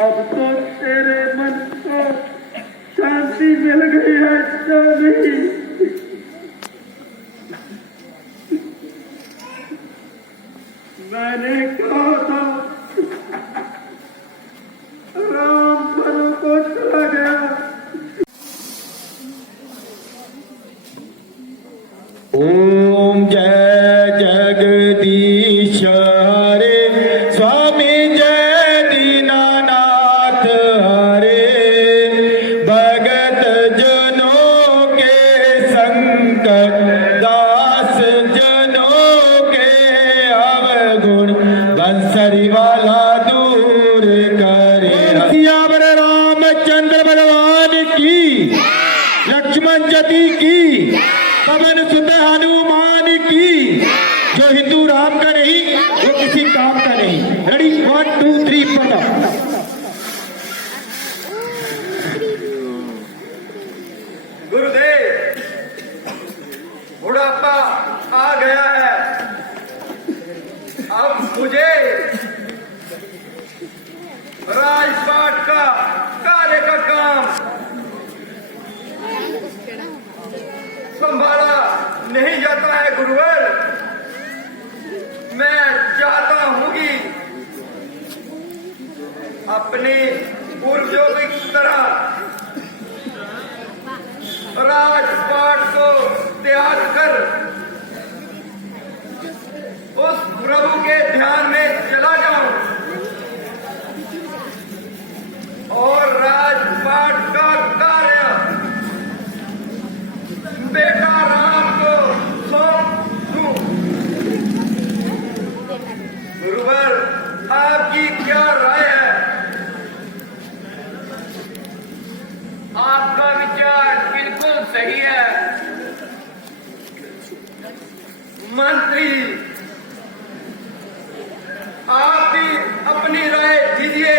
अब तो तेरे मन को शांति मिल गई है स्वामी। मैंने कहा था राम बन को चला गया। ओम जय जगदीश हरे स्वामी जय दीनानाथ हरे भगत जनों के संकट दास जनों के अवगुण बंसरी वाला दूर करे। सियावर रामचंद्र भगवान की, लक्ष्मण जति की, पवन सुत हनुमान की। जो हिंदू राम का नहीं वो किसी काम का नहीं। रेडी 1 2 3 पढ़ो। गुरुदेव, बुढ़ापा आ गया है। अब मुझे राजपाट का कार्य का काम संभाला नहीं जाता है गुरुवर। मैं चाहता हूं कि अपने पूर्वजों की तरह राजपाट को त्याग कर उस प्रभु के ध्यान में चला जाऊं और राजपाट का कार्य बेटा राम को सौंप दूं। गुरुवर, आपकी क्या राय है? आपका विचार बिल्कुल सही है। मंत्री, आप भी अपनी राय दीजिए।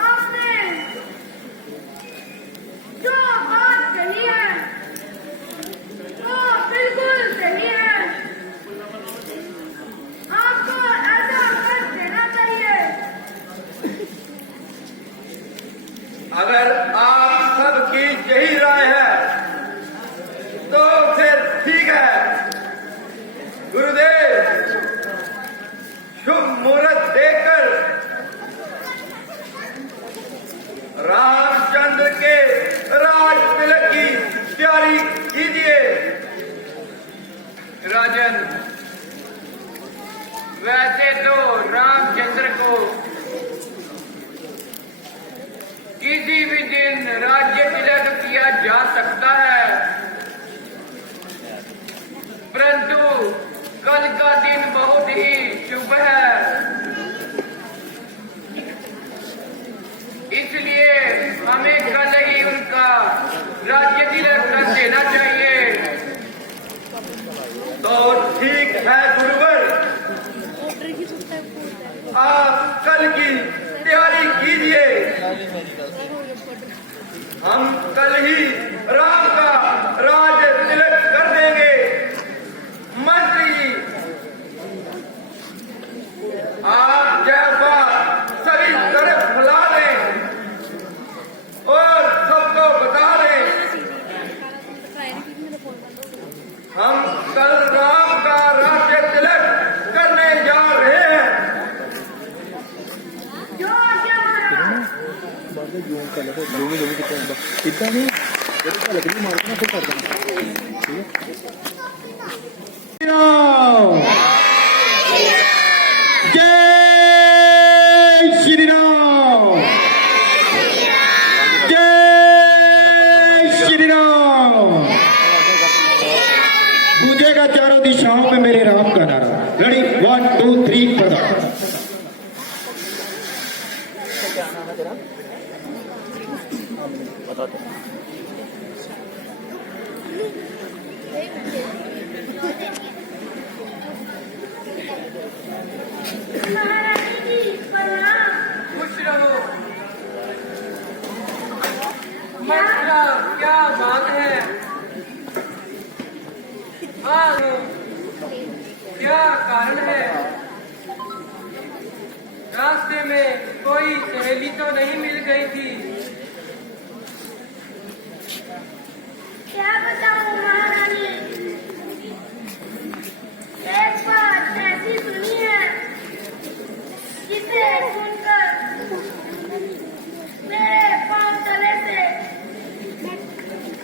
आपने जो बात कही है वो बिल्कुल सही है। आपको ऐसा कर देना चाहिए। अगर आप सबकी यही राय है तो फिर ठीक है। गुरुदेव, शुभ मुहूर्त देखकर रामचंद्र के राज तिलक की तैयारी कीजिए। राजन, वैसे तो रामचंद्र को किसी भी दिन राज्य तिलक किया जा सकता है, परंतु कल का दिन बहुत ही शुभ है। इसलिए हमें कल ही उनका राज्य तिलक कर देना चाहिए। तो ठीक है गुरुवर, आप कल की तैयारी कीजिए। हम कल ही राम का राज तिलक कर देंगे। मंत्री जी, आप जैसा सभी तरफ फैला दें और सबको बता दें, हम कल राम का राज्य तिलक करने जा रहे हैं। जो आज्ञा महाराज। जय श्री राम, जय श्री राम। गूंजेगा चारों दिशाओं में मेरे राम का नारा। रेडी 1 2 3 पढ़ो। महाराज जी प्रणाम। खुश रहो। मतलब क्या बात है? हाँ, कारण है? रास्ते में कोई सहेली तो नहीं मिल गई थी? क्या बताऊं महारानी, एक बात ऐसी सुनी है जिसे सुनकर मेरे पांव तले से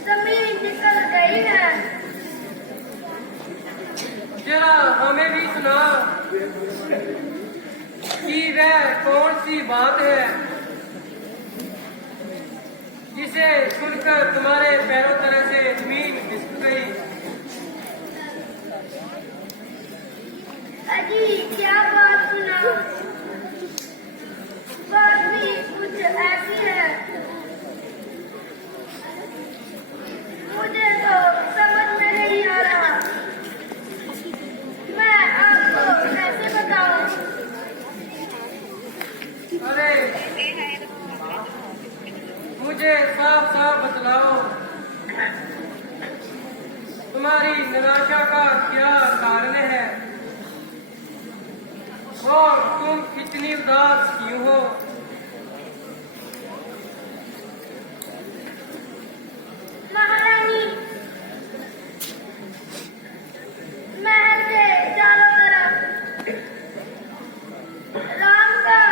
जमीन निकल गई है। जरा हमें भी सुना कि वह कौन सी बात है जिसे सुनकर तुम्हारे पैरों तले से जमीन खिसक गई? अजी क्या बात सुना, बात भी कुछ ऐसी है, मुझे तो समझ में नहीं आ रहा, मैं आपको कैसे बताऊं। अरे मुझे साफ साफ बतलाओ, तुम्हारी निराशा का क्या कारण है और तुम इतनी उदास क्यों हो? महारानी, महल के चारों तरफ राम का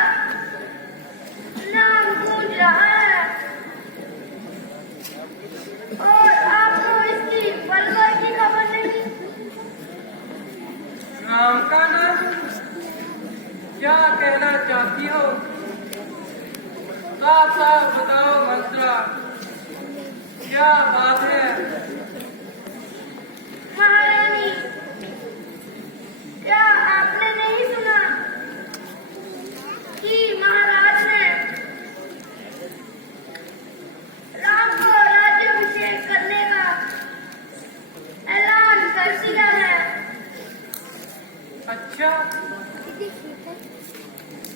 नाम गूंज रहा है और आपको इसकी पलकों की खबर नहीं। राम का नाम? क्या कहना चाहती हो? साफ साफ बताओ मंत्रा, क्या बात है? महारानी, क्या आपने नहीं सुना कि महाराज ने राम को राज्याभिषेक करने का ऐलान कर दिया है। अच्छा,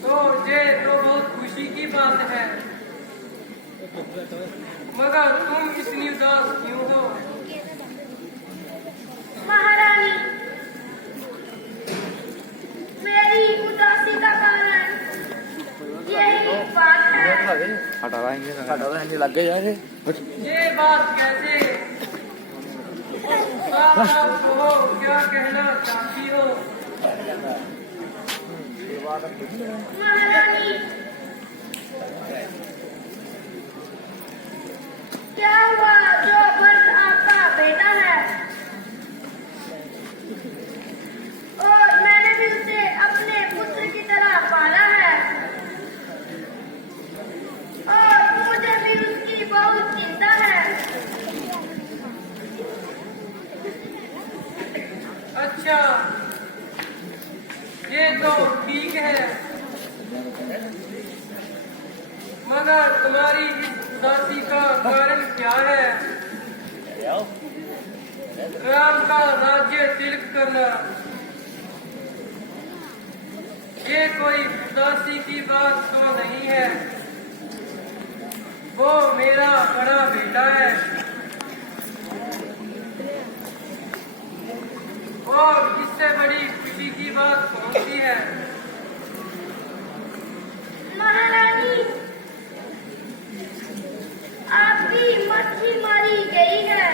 तो ये तो बहुत खुशी की बात है, मगर तुम इतनी उदास क्यों हो? महारानी, मेरी उदासी का कारण यही बात है। लग गए यार। ये बात कैसे? साफ साफ कहो, क्या कहना चाहती हो? महारानी, क्या हुआ जो भरत आपका बेटा है और मैंने भी उसे अपने पुत्र की तरह पाला है और मुझे भी उसकी बहुत चिंता है। अच्छा, ये तो ठीक है, मगर तुम्हारी इस उदासी का कारण क्या है? राम का राज्य तिलक करना ये कोई उदासी की बात तो नहीं है। वो मेरा बड़ा बेटा है और इससे बड़ी खुशी की बात कौन सी है? महारानी, आपकी मच्छी मारी गई है।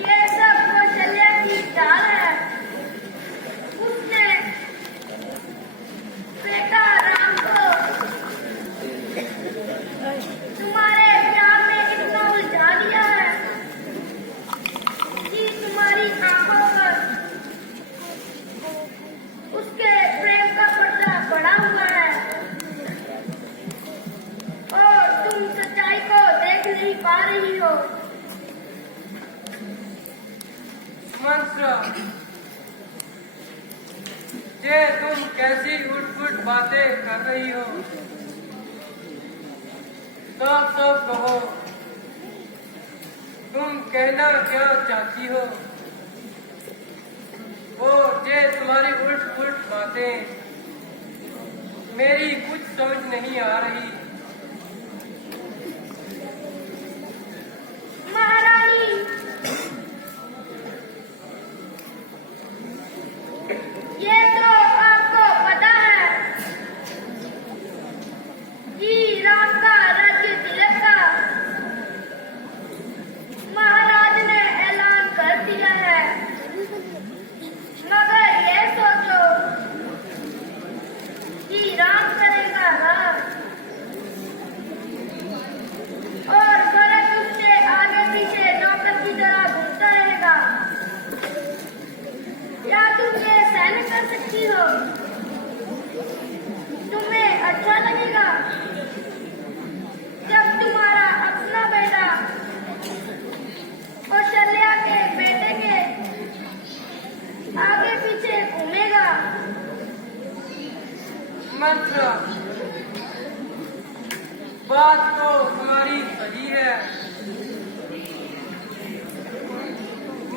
ये सब कौशल्या की चाल है। उसने बेटा राम को तुम्हारे प्यार में इतना उलझा दिया है कि तुम्हारी आंखों पर उसके प्रेम का पर्दा पड़ा हुआ है और तुम सच्चाई को देख नहीं पा रही हो। मंत्र, ये तुम कैसी उठ-पुठ बातें कर रही हो? साफ साफ कहो, तुम कहना क्या चाहती हो? वो ये तुम्हारी उल्ट-पुल्ट बातें मेरी कुछ समझ नहीं आ रही। महारानी,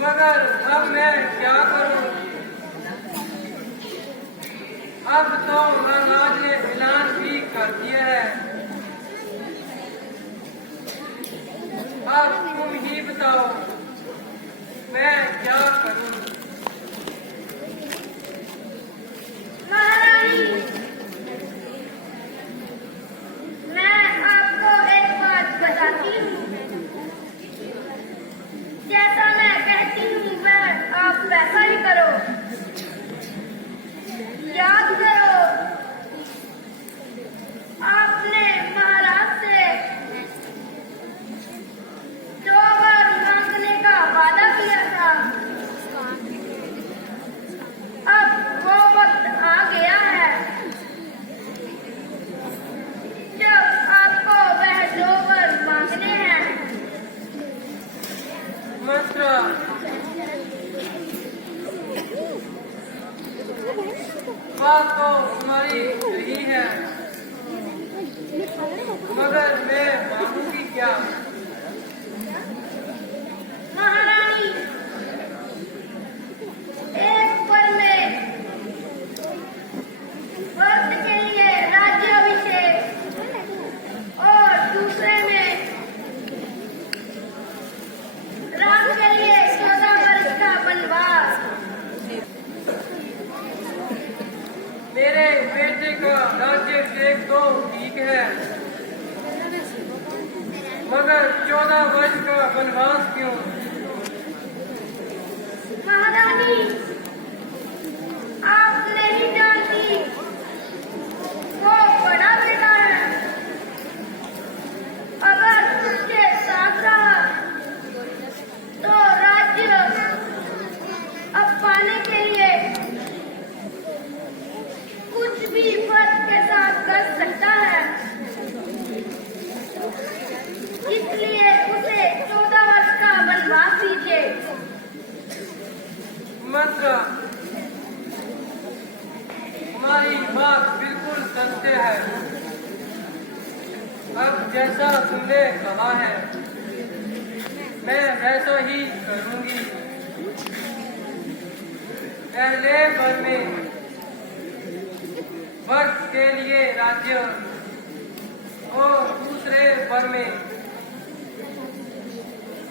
मगर अब मैं क्या करूं? अब तो महाराज ने ऐलान भी कर दिया है। अब तुम ही बताओ मैं क्या करूं? महारानी, मैं आपको एक बात बताती हूँ। जैसा मैं कहती हूँ मैं आप वैसा ही करो। याद करो, आपने महाराज से 2 बार मांगने का वादा किया था। अब वो वक्त आ गया है जब आपको वह 2 बार मांगने हैं। मंत्र बात तो तुम्हारी सही है, मगर मैं मांगूंगी क्या? महारानी, एक पर में वक्त के लिए राज्याभिषेक और दूसरे में राम के लिए 14 वर्ष का वनवास। मेरे बेटे का राज्याभिषेक तो ठीक है, मगर 14 वर्ष का वनवास क्यों? महारानी, आप नहीं जानती, वो बड़ा बेटा है। अगर उसके साथ रहा तो राज्य अब पाने के लिए कुछ भी फर्ज के साथ कर सकता है। इसलिए उसे 14 वर्ष का वनवास दीजिए। मंत्र हमारी बात बिल्कुल सत्य है। अब जैसा तुमने कहा है मैं वैसा ही करूंगी। पहले वर में वर्ष के लिए राज्य और दूसरे वर में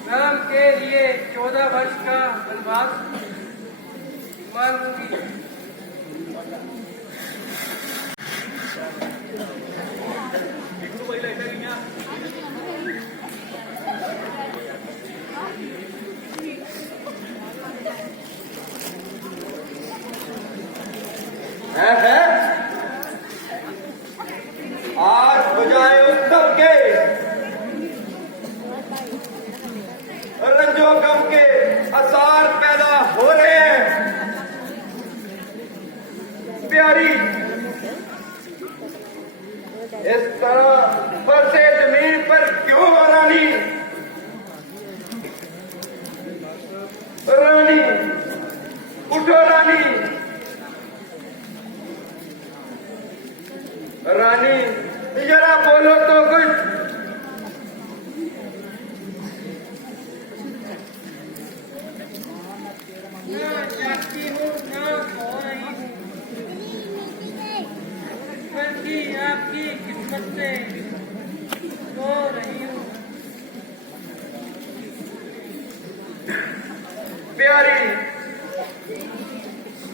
राम के लिए 14 वर्ष का वनवास मांगूंगी। है आज बजाय उत्सव के रंजो गम के आसार पैदा हो रहे हैं। प्यारी, इस तरह फंसे जमीन पर क्यों हो रानी? रानी उठो रानी। रानी जरा बोलो तो कुछ। ना जागती हूँ ना सो रही हूँ, बल्कि आपकी किस्मत से सो रही हूँ। प्यारी,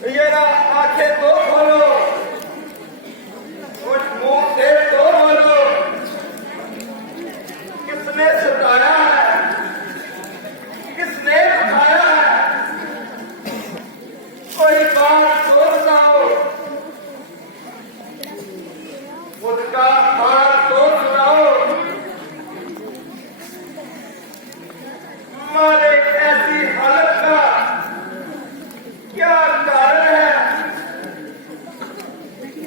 जरा आंखें तो खोलो, कुछ मुंह से तो बोलो। किसने सताया है? किसने उठाया है? कोई बात तो बताओ, उसका हाल तो सुनाओ। मारे ऐसी हालत का क्या कारण है?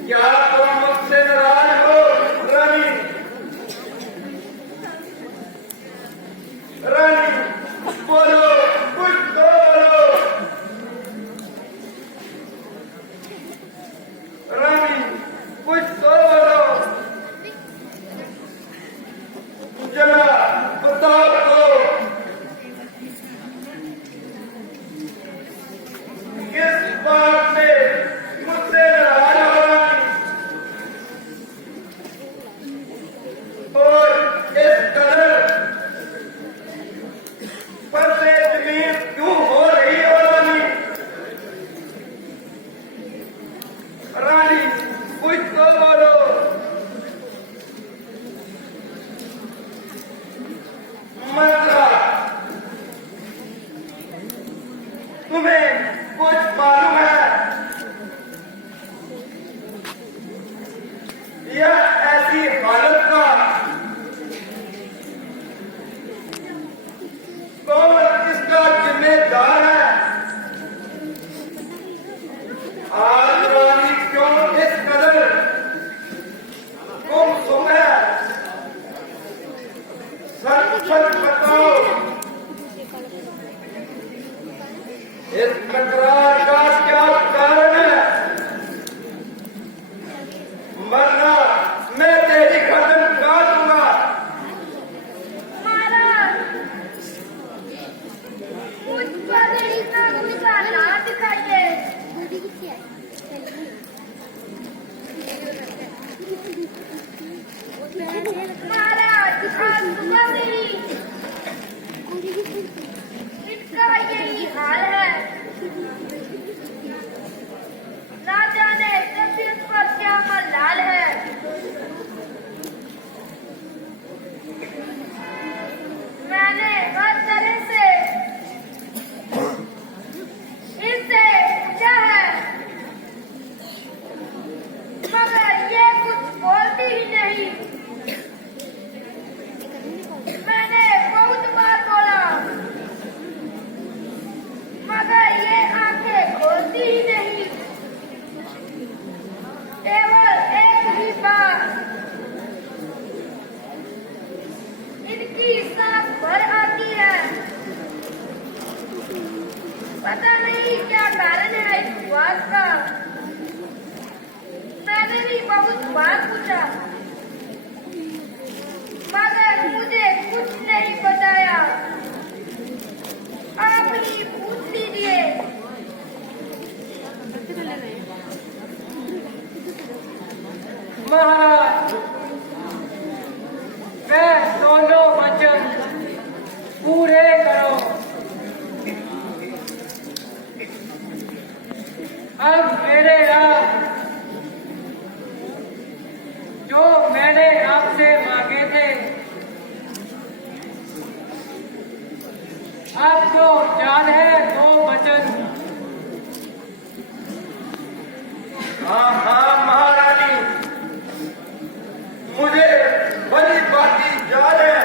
क्या तुम मुझसे नाराज हो रानी? रानी बोलो, कुछ तो बोलो। रानी कुछ तो बोलो, जरा बताओ तो। विश्वास था। मैंने भी बहुत बार पूछा, मगर मुझे कुछ नहीं बताया। आप ही पूछ लीजिए। महाराज, वे दोनों वचन पूरे करो। अब मेरे यहाँ जो मैंने आपसे मांगे थे, आपको याद है दो वचन? हाँ हाँ महारानी, मुझे भली भांति याद है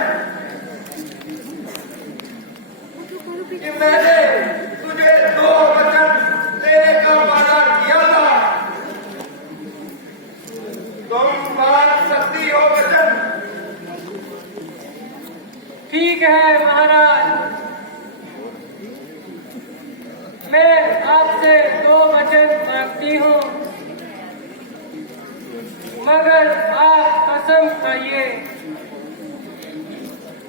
कि मैंने तुझे दो वचन देने का वादा किया था। तुम मान सकती हो वचन? ठीक है महाराज, मैं आपसे दो वचन मांगती हूँ, मगर आप कसम खाइए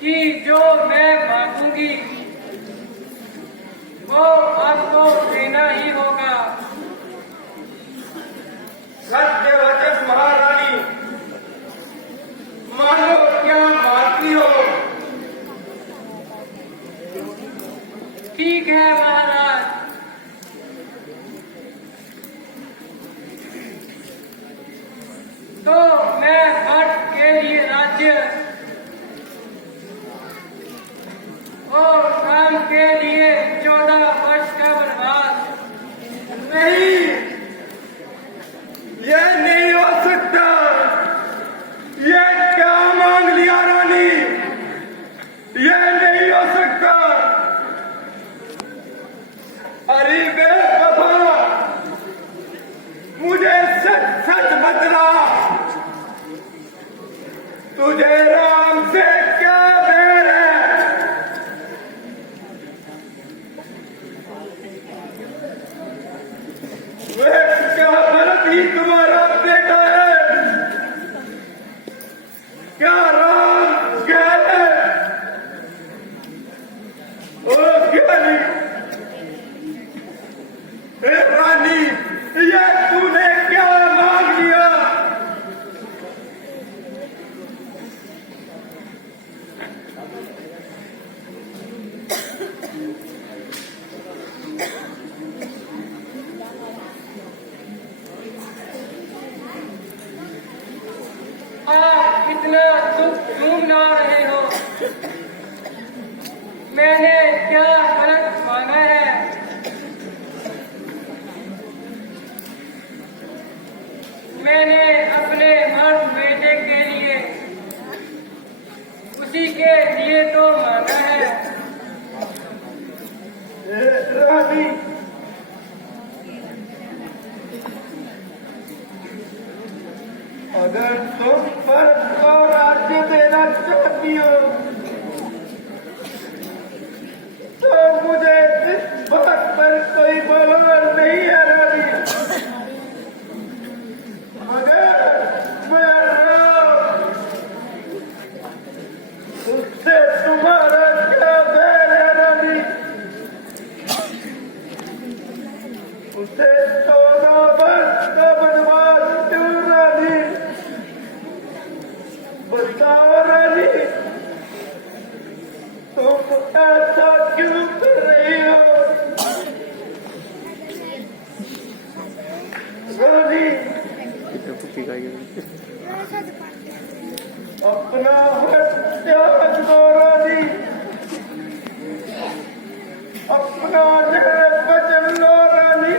कि जो मैं मांगूंगी वो आपको देना ही होगा। सत्य वचन महारानी, मानो क्या मानती हो? ठीक है महाराज, तो मैं भट्ट के लिए राज्य और काम के लिए 14 वर्ष का वनवास। नहीं, यह नहीं हो सकता। यह क्या मांग लिया रानी? यह नहीं हो सकता। अरे बेवफा, मुझे सच सच बतला, तुझे राम से क्या बैर है? वे क्या भरत ही तुम्हारा बेटा है? क्या राम क्या है? ओ क्या नहीं? ए रानी, यह तूने क्या मांग लिया? आप इतना दुख क्यों मना रहे हो? मैंने क्या गलत मांगा है? मैंने अपने मर्द बेटे के लिए उसी के लिए तो मांगा है। ए रानी, अगर तुम पर को राज्य देना चाहती हो तो मुझे इस बात पर कोई बवाल नहीं है रानी। मगर मैं राम, उससे तुम्हारा क्या बैर है रानी? उसे 14 वर्ष का वनवास क्यों रानी? बताओ रानी, तुम ऐसा क्यों कर रही हो? रानी, अपना हक त्याग दो रानी, अपना वचन लो रानी।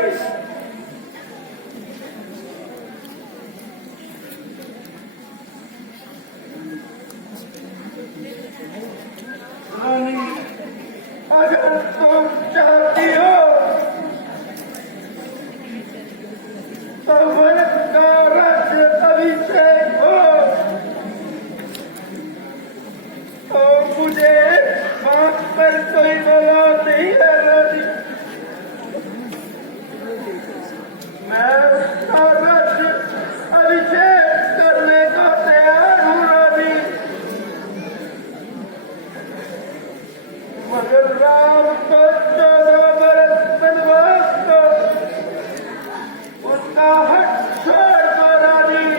रानी, अगर तुम चाहती हो तो भरत का राज्य अभिषेक हो, तो मुझे बात पर कोई बला नहीं है रानी। मगर राम को 14 बरस वनवास को उसका हट छोड़ दो रानी।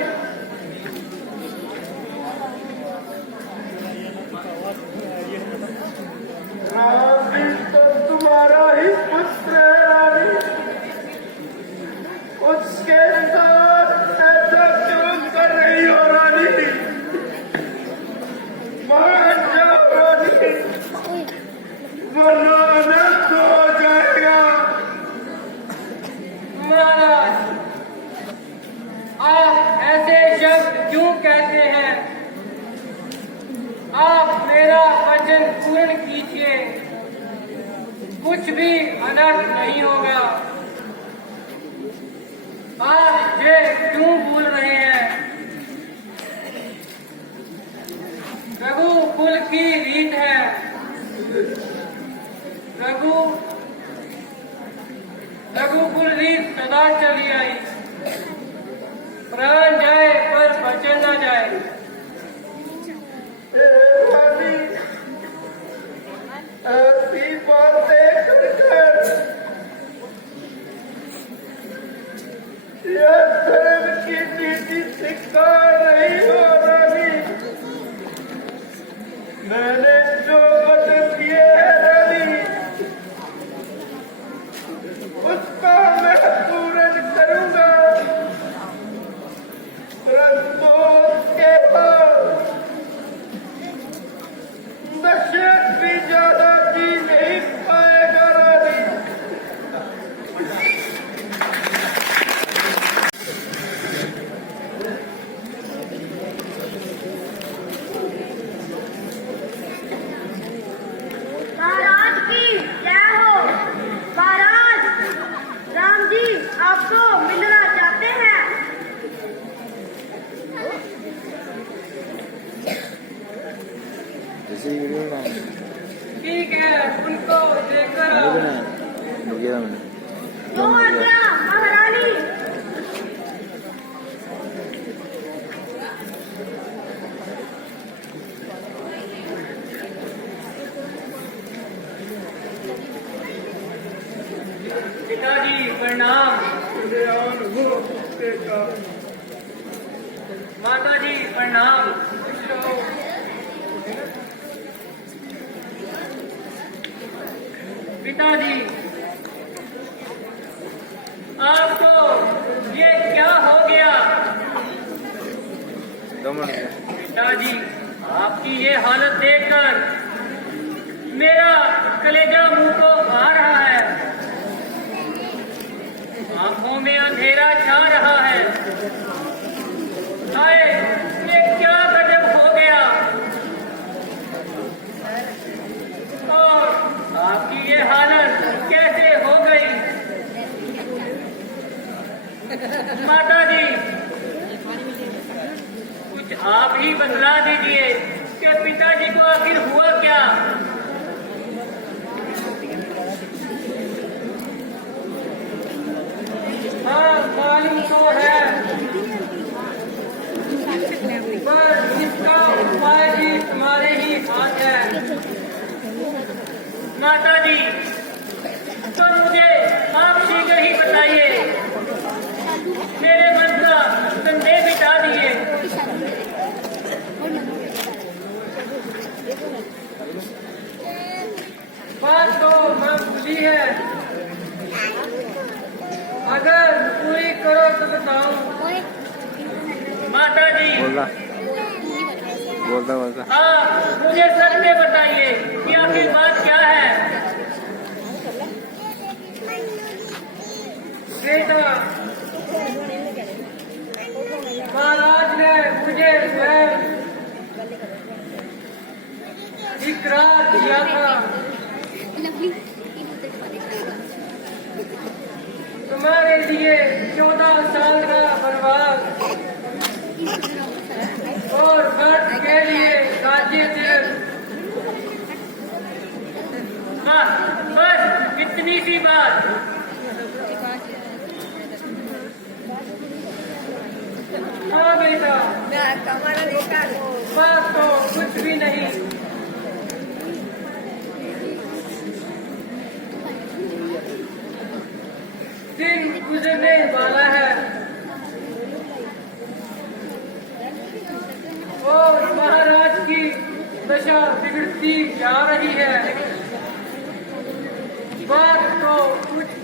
राम भी तो तुम्हारा ही पुत्र है रानी, उसके साथ ऐसा क्यों कर रही हो रानी? मान जाओ रानी, वरना अनर्थ हो जाएगा। महाराज, आप ऐसे शब्द क्यों कहते हैं? आप मेरा वचन पूर्ण कीजिए, कुछ भी अनर्थ नहीं होगा। आप ये क्यों भूल रहे हैं? रघुकुल की रीत है, रघुकुल रीत सदा चली आई, प्राण जाए पर वचन न जाए। रानी, ऐसी बातें कर यह धर्म की नीति सिखा रही हो रानी। मैंने जो वचन दिए है रानी, उसका मैं पूर्ण करूंगा, परंतु उसके बाद दशरथ भी ज्यादा जी नहीं पाएगा रानी। महाराज की जय हो। महाराज, राम जी आपको मिलना चाहते हैं। इसी वीडियो में ठीक है, उनको देखकर आओ। मैंने जो आज्ञा महारानी। पिताजी प्रणाम। माताजी प्रणाम। पिताजी, आपको ये क्या हो गया? पिताजी, आपकी ये हालत देखकर मेरा कलेजा मुंह को आ रहा है, आंखों में अंधेरा छा रहा है। हाय, ये क्या गजब हो गया? और आपकी ये हालत कैसे हो गई? माता जी, कुछ आप ही बतला दीजिए कि पिताजी को आखिर हुआ क्या? हाँ, मालूम तो है, पर इसका उपाय भी तुम्हारे ही हाथ है। माता जी, तो मुझे आप शीघ्र ही बताइए, मेरे मन का संदेह मिटा दिए। बात तो मामूली है, अगर पूरी करो तो बताऊं। माता जी, बोलता आप मुझे सच में बताइए कि आखिर बात क्या है? बेटा, महाराज ने मुझे स्वयं इकरार दिया था, तुम्हारे लिए 14 साल का वनवास और भक्त के लिए राज्य तिलक। बस इतनी सी बात। हाँ बेटा, बात तो कुछ भी नहीं।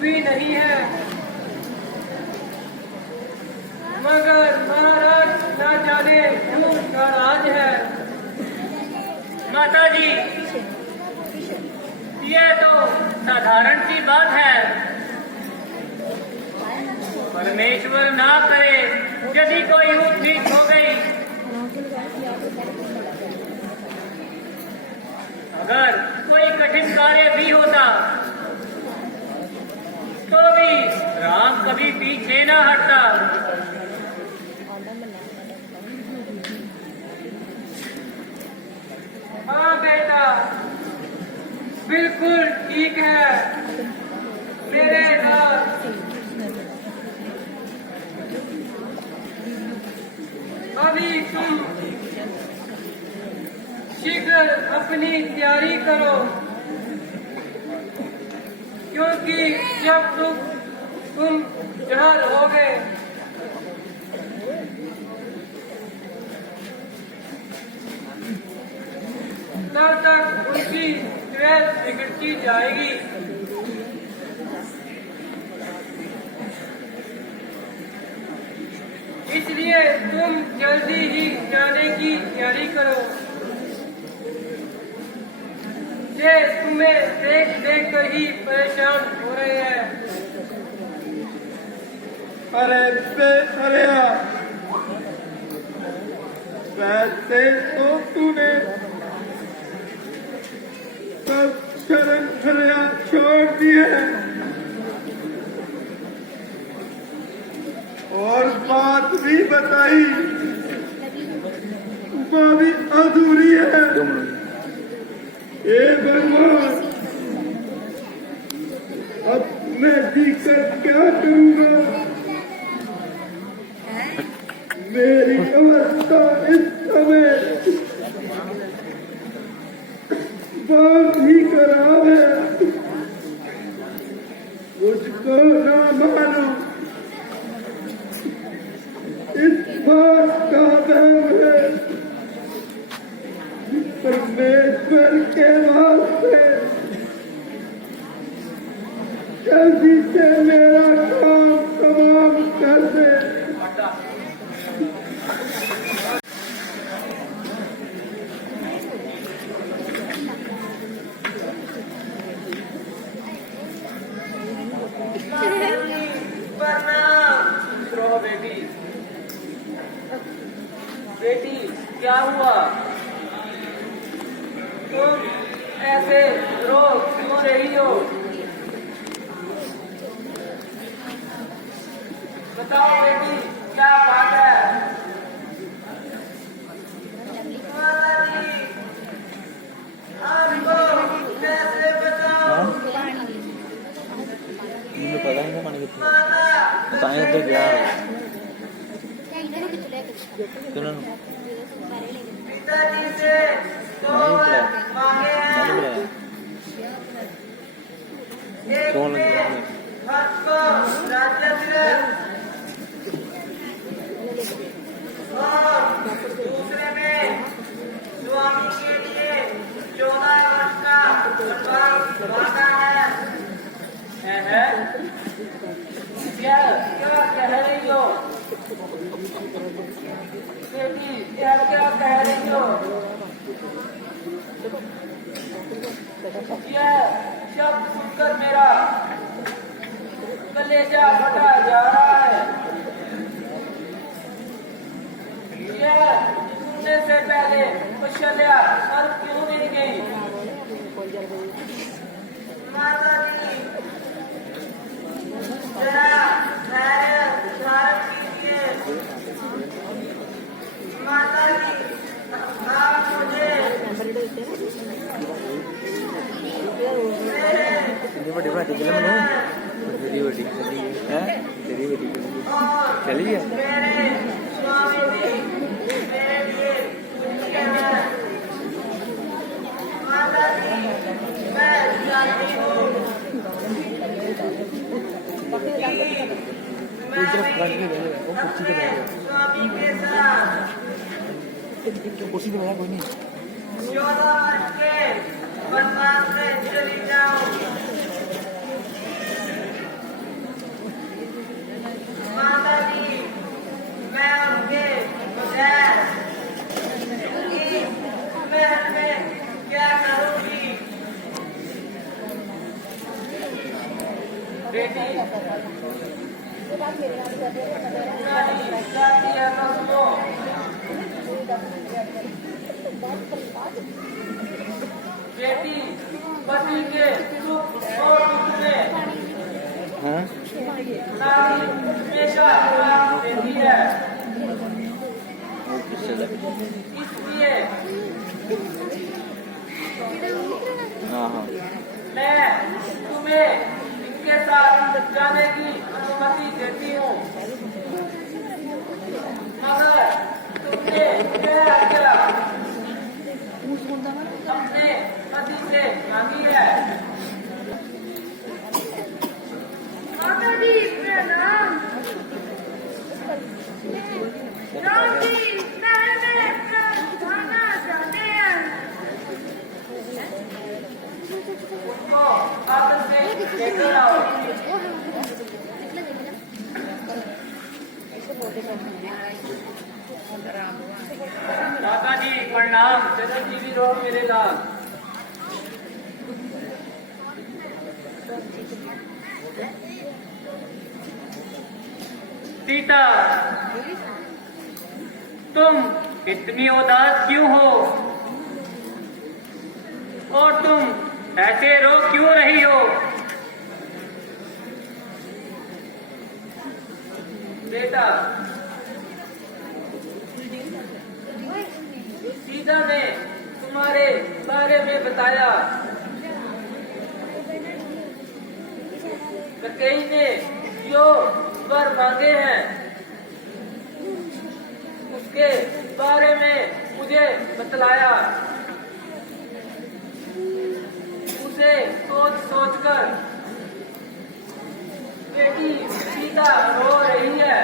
भी नहीं है, मगर महाराज ना जाने क्यों नाराज है। माता जी, ये तो साधारण सी बात है। परमेश्वर ना करे यदि कोई यूं ठीक हो गई, अगर कोई कठिन कार्य भी होता तो भी राम कभी पीछे ना हटता। हाँ बेटा, बिल्कुल ठीक है मेरे नाथ। अभी तुम शीघ्र अपनी तैयारी करो, क्योंकि जब तुम जहाँ रहोगे तब तक उनकी तबीयत बिगड़ती जाएगी। इसलिए तुम जल्दी ही जाने की तैयारी करो। ये तुम्हें देख देख कर ही परेशान हो रहे हैं। अरे वैसे तो तूने सब शरण खरिया छोड़ दिए और बात भी बताई, वो भी अधूरी है। ए भगवान, अब मैं जीकर क्या करूंगा? मेरी अवस्था इस समय बहुत ही खराब है। मुझको ना मानो, इस बात का दर्द है। परमेश्वर के वास्ते जल्दी से मेरा काम तमाम कर दे। बेटी, क्या हुआ? तुम ऐसे रो क्यों रही हो? बताओ बेटी, क्या बात है? कैसे बताओ? मुझे पता नहीं था पानी कितना बताएं तो क्या सुनो पिताजी से मांगे हैं। एक में भक्त को राज्य तिलक और दूसरे में स्वामी के लिए 14 वर्ष का वनवास मांगा है। क्या कह रही हो बेटी? क्या कह रही हो? यह शब्द सुनकर मेरा कलेजा फटा जा रहा है। यह सुनने से पहले कुशल्या सर क्यों नहीं गई? माता जी, जरा धैर्य धारण कीजिए। माता जी, आप मुझे बड़ी बात है तेरी बेटी है, तेरी बेटी चली है। मेरे स्वामी जी मेरे लिए पूछते हैं। माता जी, मैं जानती हूँ स्वामी के साथ कुर्सी पे कोई नहीं 14 वर्ष के वनवास में चली जाऊं। बेटी जाती है तो सुनो। बेटी पति के सुख और दुख में हाँ नारी हमेशा साथ देती है। वो किससे लगे इसलिए हाँ हाँ मैं तुम्हें इनके साथ जाने की अनुमति देती हूँ, मगर तुमने यह आज्ञा अपने पति से मांगी है। माता जी प्रणाम। राम जी महल में अपना खाना चाहते हैं। उनको आदर से लेकर आओ। दादा जी प्रणाम। चिरंजीवी रहो मेरे लाल। सीता, तुम इतनी उदास क्यों हो और तुम ऐसे रो क्यों रही हो? बेटा, सीता ने तुम्हारे बारे में बताया। कैकेयी ने जो वर मांगे हैं उसके बारे में मुझे बतलाया। उसे सोच सोचकर बेटी सीता रो रही है।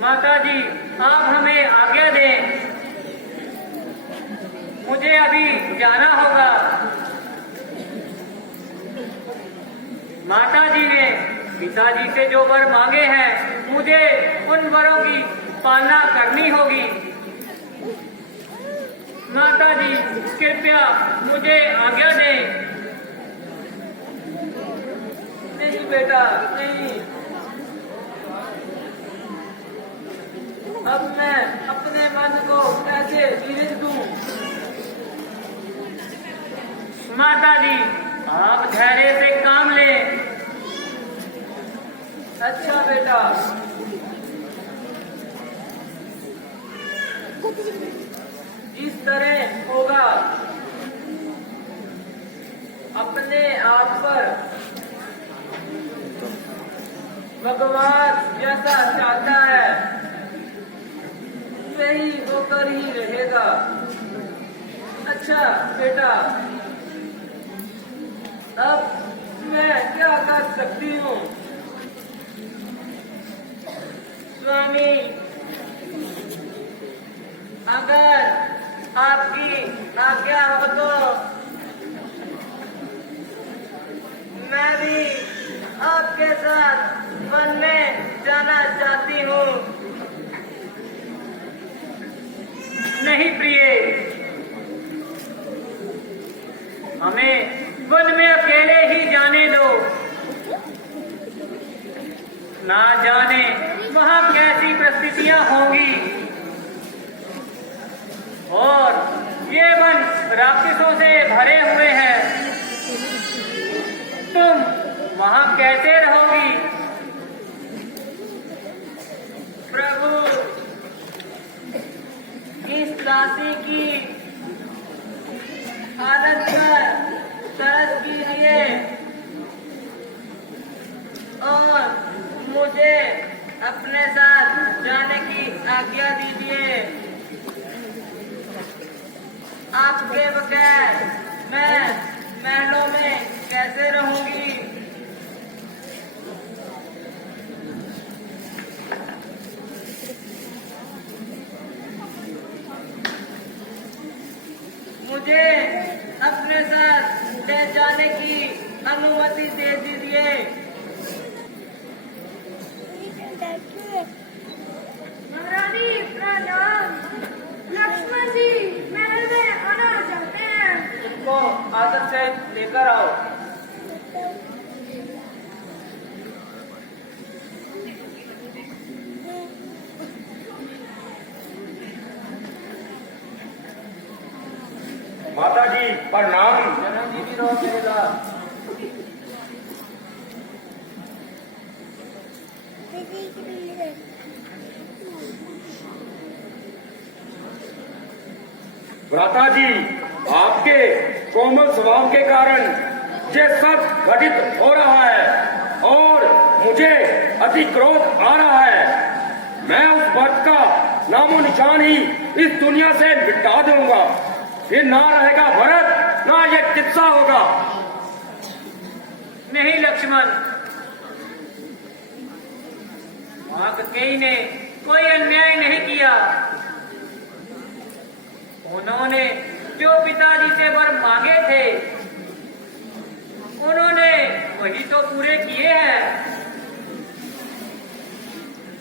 माता जी, आप हमें आज्ञा दें, मुझे अभी जाना होगा। माता जी ने पिताजी से जो वर मांगे हैं, मुझे उन वरों की पालना करनी होगी। माता जी, कृपया मुझे आज्ञा दें। नहीं बेटा, नहीं। अब मैं अपने मन को कैसे धीरज दूं? माता जी, आप धैर्य से काम लें। अच्छा बेटा। इस तरह होगा। अपने आप पर भगवान जैसा चाहता है वही होकर ही रहेगा। अच्छा बेटा, अब मैं क्या कर सकती हूँ? स्वामी, अगर आपकी आज्ञा हो तो मैं भी आपके साथ वन में जाना चाहती हूँ। नहीं प्रिय, हमें वन में अकेले ही जाने दो। ना जाने वहाँ कैसी परिस्थितियां होंगी और ये वन राक्षसों से भरे हुए हैं। तुम वहाँ कैसे रहोगी? प्रभु, इस दासी की हालत पर तरस कीजिए और मुझे अपने साथ जाने की आज्ञा दीजिए। आपके बगैर मैं महलों में कैसे रहूंगी? मुझे अपने साथ ले जाने की अनुमति दे दीजिए। महारानी प्रणाम। लक्ष्मण जी महल में आना चाहते हैं। उनको आदर से लेकर आओ। माता जी प्रणाम। जन्मदिनी रहो मेरे लाल। भ्राता जी, आपके कोमल स्वभाव के कारण ये सब घटित हो रहा है और मुझे अति क्रोध आ रहा है। मैं उस भक्त का नामो निशान ही इस दुनिया से मिटा दूंगा। फिर ना रहेगा भरत, ना ये किस्सा होगा। नहीं लक्ष्मण, मां कैकेयी ने कोई अन्याय नहीं किया। उन्होंने जो पिताजी से वर मांगे थे उन्होंने वही तो पूरे किए हैं।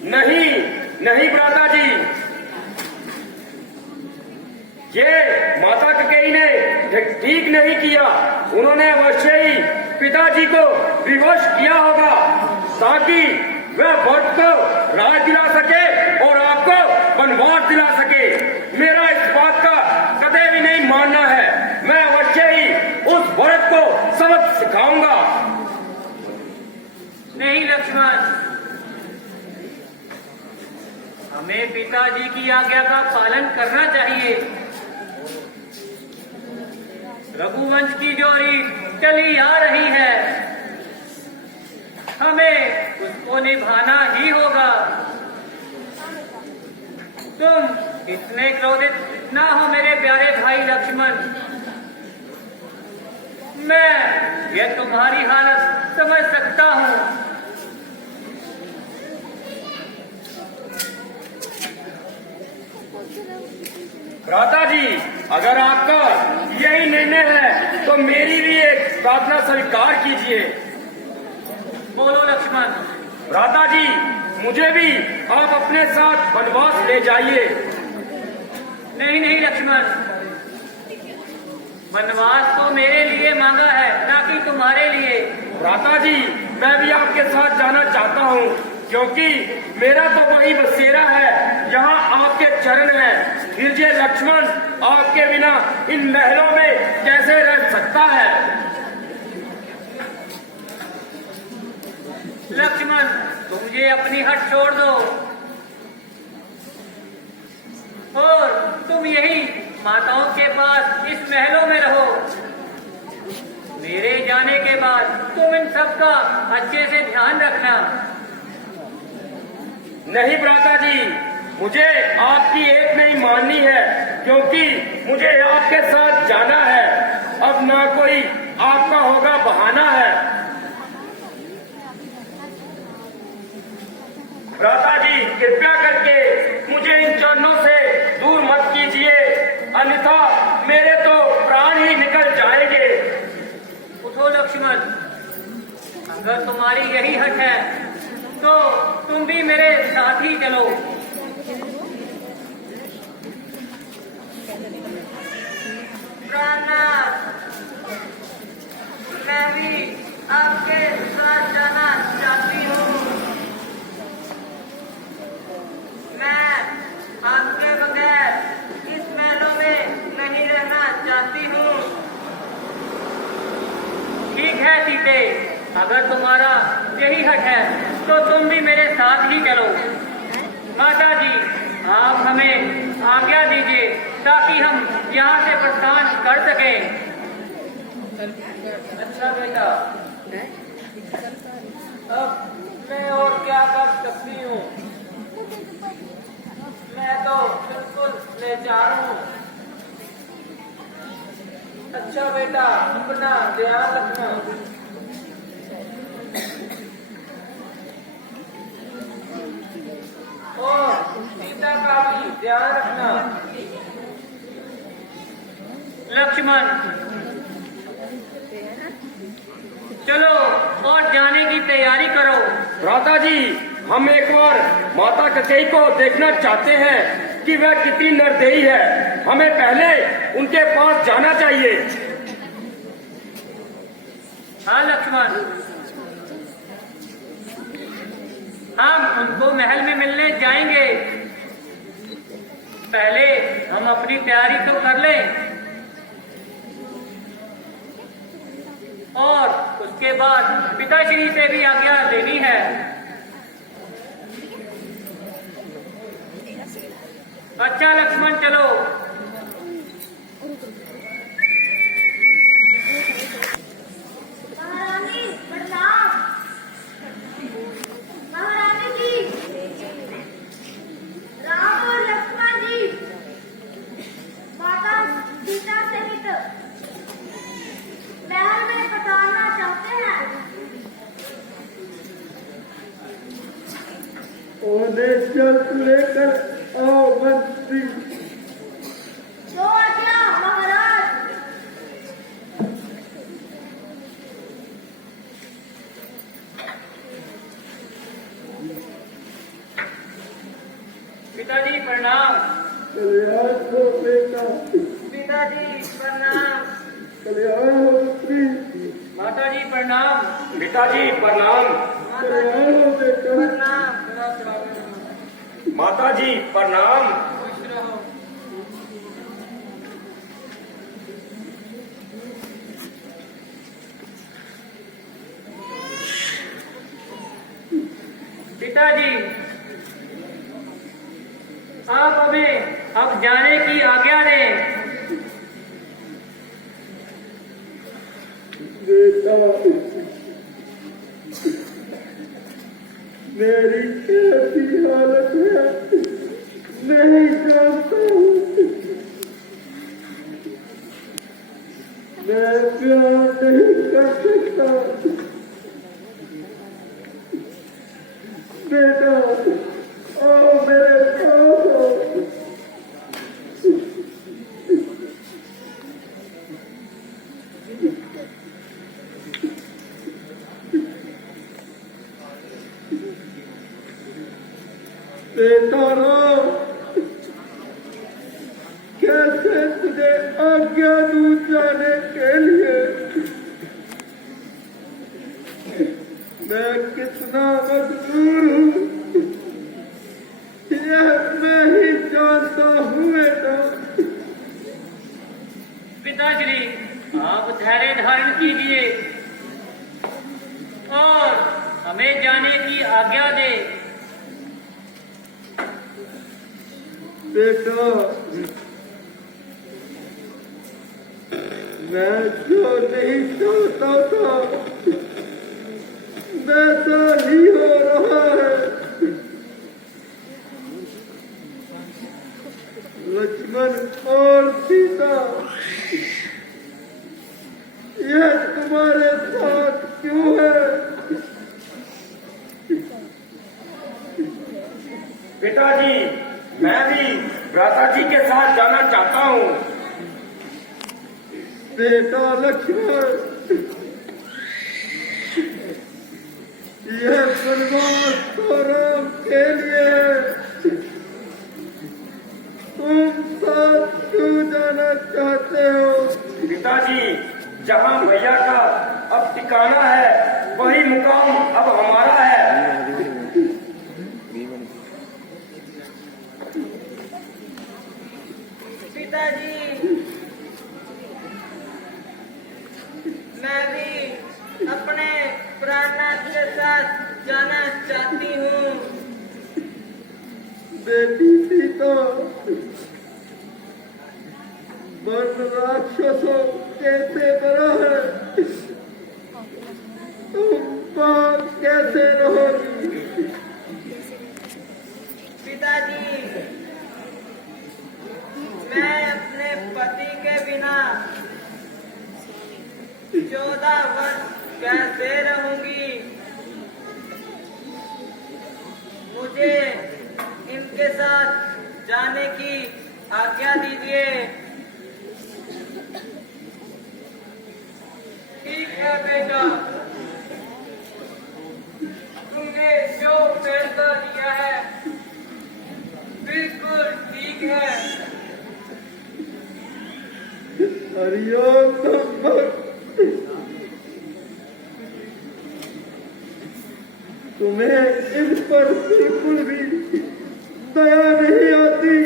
नहीं नहीं भ्राता जी, ये माता कैकेयी ने ठीक नहीं किया। उन्होंने अवश्य ही पिताजी को विवश किया होगा ताकि वह भक्त को राज दिला सके और आपको वनवास दिला सके। मेरा इस बात का कदे भी नहीं मानना है। मैं अवश्य ही उस भरत को सबक सिखाऊंगा। नहीं लक्ष्मण, हमें पिताजी की आज्ञा का पालन करना चाहिए। रघुवंश की जो रीत चली आ रही है हमें उसको निभाना ही होगा। तुम इतने क्रोधित ना हो मेरे प्यारे भाई लक्ष्मण। मैं ये तुम्हारी हालत समझ सकता हूँ। भ्राता जी, अगर आपका यही निर्णय है तो मेरी भी एक प्रार्थना स्वीकार कीजिए। बोलो लक्ष्मण। भ्राता जी, मुझे भी आप अपने साथ वनवास ले जाइए। नहीं नहीं लक्ष्मण, वनवास तो मेरे लिए मांगा है ना कि तुम्हारे लिए। भ्राता जी, मैं भी आपके साथ जाना चाहता हूँ क्योंकि मेरा तो वही बसेरा है जहाँ आपके चरण हैं। फिर ये लक्ष्मण आपके बिना इन महलों में कैसे रह सकता है। लक्ष्मण, तुम ये अपनी हट छोड़ दो और तुम यही माताओं के पास इस महलों में रहो। मेरे जाने के बाद तुम इन सब का अच्छे से ध्यान रखना। नहीं भ्राता जी, मुझे आपकी एक नहीं माननी है क्योंकि मुझे आपके साथ जाना है। अब ना कोई आपका होगा बहाना है। भ्राता जी, कृपया करके मुझे इन चरणों से दूर मत कीजिए, अन्यथा मेरे तो प्राण ही निकल जाएंगे। उठो लक्ष्मण, अगर तुम्हारी यही हट है तो तुम भी मेरे साथ ही चलो। प्राणनाथ, मैं भी आपके साथ जाना चाहती हूँ। मैं आपके बगैर इस महलों में नहीं रहना चाहती हूँ। ठीक है सीते, अगर तुम्हारा यही हट है तो तुम भी मेरे साथ ही चलो। माता जी, आप हमें आज्ञा दीजिए ताकि हम यहाँ से प्रस्थान कर सकें। अच्छा बेटा, अब मैं और क्या कर सकती हूँ। मैं तो बिल्कुल लाचार हूँ। अच्छा बेटा, अपना ध्यान रखना। और सीता का भी ध्यान रखना। लक्ष्मण, चलो और जाने की तैयारी करो। भ्राता जी, हम एक बार माता कैकेयी को देखना चाहते हैं कि वह कितनी निर्दयी है। हमें पहले उनके पास जाना चाहिए। हाँ लक्ष्मण, हम उनको महल में मिलने जाएंगे। पहले हम अपनी तैयारी तो कर लें। उसके बाद पिताश्री से भी आज्ञा लेनी है। अच्छा लक्ष्मण चलो। महारानी प्रणाम। महारानी जी, राम और लक्ष्मण जी माता सीता सहित महल में पधारना चाहते हैं। उन्हें जल्द लेकर आओ मंत्री। जो आज्ञा महाराज। पिताजी प्रणाम। कल्याण हो बेटा, पिताजी प्रणाम। कल्याण हो पुत्री, माताजी प्रणाम। पिताजी प्रणाम। कल्याण हो बेटा। प्रणाम। माताजी प्रणाम। खुश रहो। पिताजी आप हमें अब जाने की आज्ञा दें। बेटा, मेरी कैसी हालत है नहीं जानता हूँ। मैं प्यार नहीं कर सकता। बेटा, आओ मेरे पास आओ। बेटा राम, कैसे तुझे आज्ञा दूं जाने के लिए। मैं कितना मजबूर हूँ यह मैं ही जानता हूँ बेटा। पिताश्री आप धैर्य धारण कीजिए और हमें जाने की आज्ञा दे। बेटा, मैं जो नहीं चाहता था वैसा ही हो रहा है। लक्ष्मण और सीता, यह तुम्हारे साथ क्यों है? पिताजी मैं भी भ्राता जी के साथ जाना चाहता हूँ। बेटा लक्ष्मण, यह वनवास तो राम के लिए है। तुम साथ क्यों जाना चाहते हो? पिताजी जहाँ भैया का अब ठिकाना है वही मुकाम अब हमारा है। पिताजी मैं भी अपने प्राणनाथ के साथ जाना चाहती हूँ। बेटी सीता, वन राक्षसों कैसे बड़ा है, तुम वहाँ कैसे रहोगी? पिताजी मैं अपने पति के बिना 14 वर्ष कैसे रहूंगी। मुझे इनके साथ जाने की आज्ञा दीजिए। ठीक है बेटा, तुमने जो फैसला लिया है बिल्कुल ठीक है। हरिओम भक्त, तुम्हें इन पर बिल्कुल भी दया नहीं आती।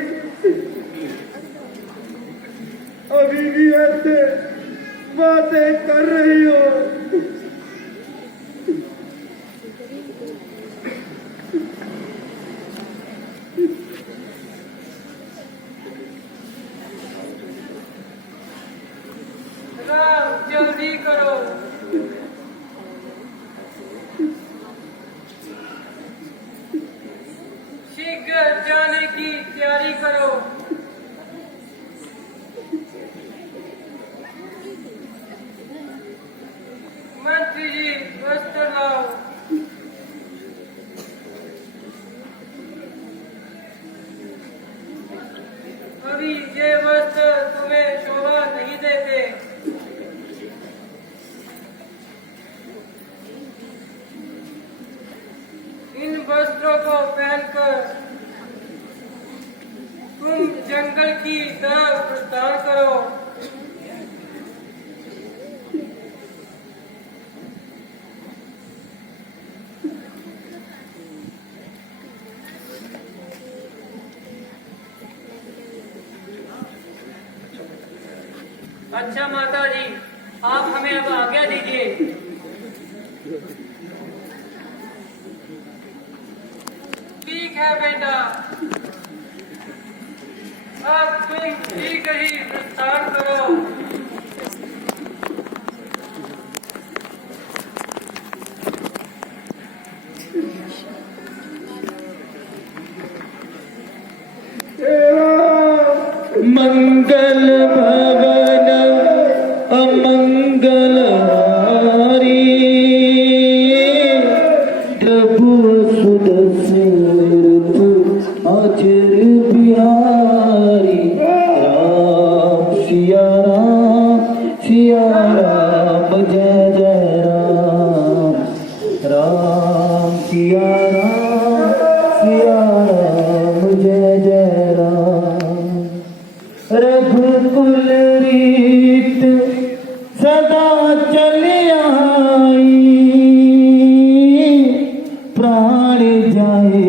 अभी भी ऐसे बातें कर रही हो। जल्दी करो। शीघ्र जाने की तैयारी करो। मंत्री जी वस्त्र लाओ। अभी ये वस्त्र तुम्हें शोभा नहीं देते। इन वस्त्रों को पहनकर तुम जंगल की तरफ प्रस्थान करो। अच्छा माता जी, आप हमें अब आज्ञा दीजिए। ठीक है बेटा, अब तुम शीघ्र ही प्रस्थान करो। मंगल भवन अमंगल हारी प्रभु सुद सिरत अजर बिहारी राम सिया राम जय जय राम राम सिया राम जय जय राम रघुकुल रीत सदा चली आई प्राण जाए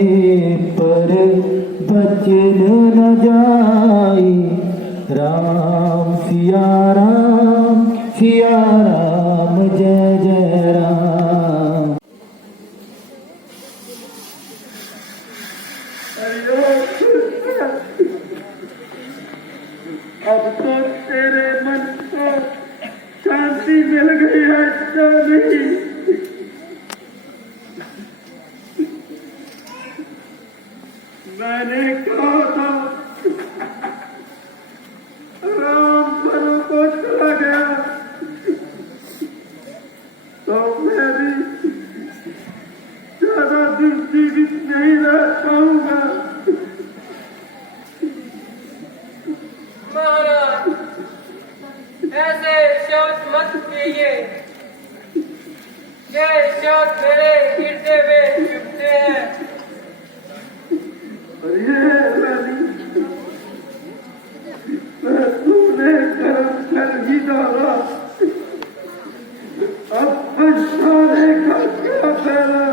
पर बचन न जाई राम सिया राम जय जय राम। अब तो तेरे मन को शांति मिल गई है तो नहीं। मैंने कहा था राम परों को चला गया तो मैं भी ज्यादा दिन जीवित नहीं रह पाऊंगा। महाराज, ऐसे शब्द मत कहिए। ये शब्द मेरे हृदय में चुभते हैं। और ये रानी, तूने कर्म कर ही डाला, अब पछताने का क्या फायदा।